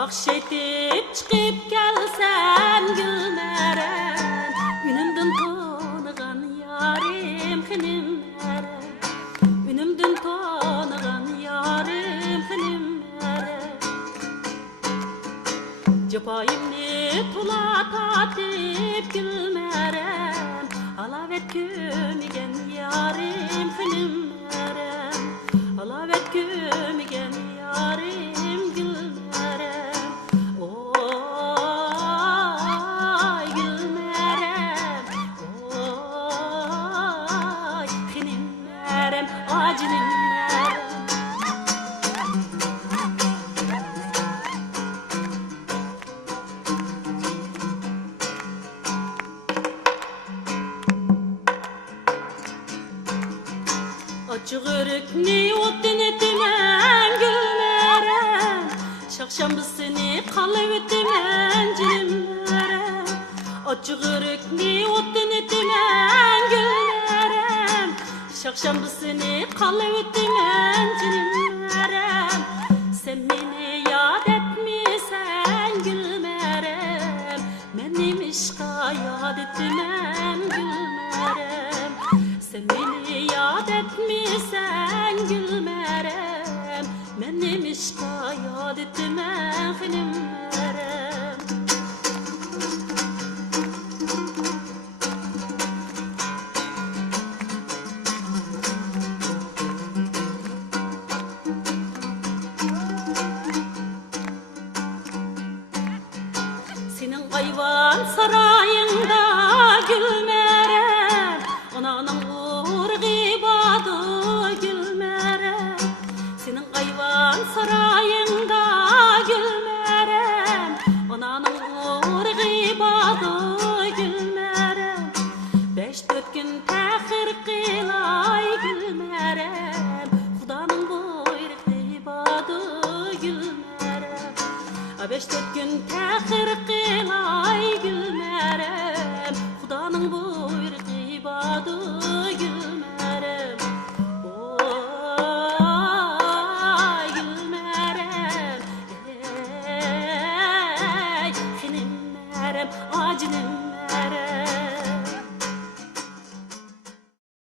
Yaxşı etip çıkıp gelsen gülmeren, Ünümdün tanıgan yarim hınımeren, Ünümdün tanıgan yarim hınımeren. Cepayimni tula tatip gülmeren, Alavet kömigen yarim hınımeren, Alavet kömigen yarim gülmeren. Oy gülmeren, oy hınımeren, acınımeren. Açık örükni otun etimen gülmeren, Şakşambısını kalı ötümen cimeren. Açık örükni otun etimen gülmeren, Şakşambısını kalı ötümen cimeren. Sen beni yad etmişsen gülmeren, Benim işka yad etmem gülmeren. Sen beni yad etmişsen gülmeren, Benim işka yad etmem hınımeren. Senin ayvan sarayında gülmeren, Ananın urgi badı gülmeren. Senin ayvan sarayında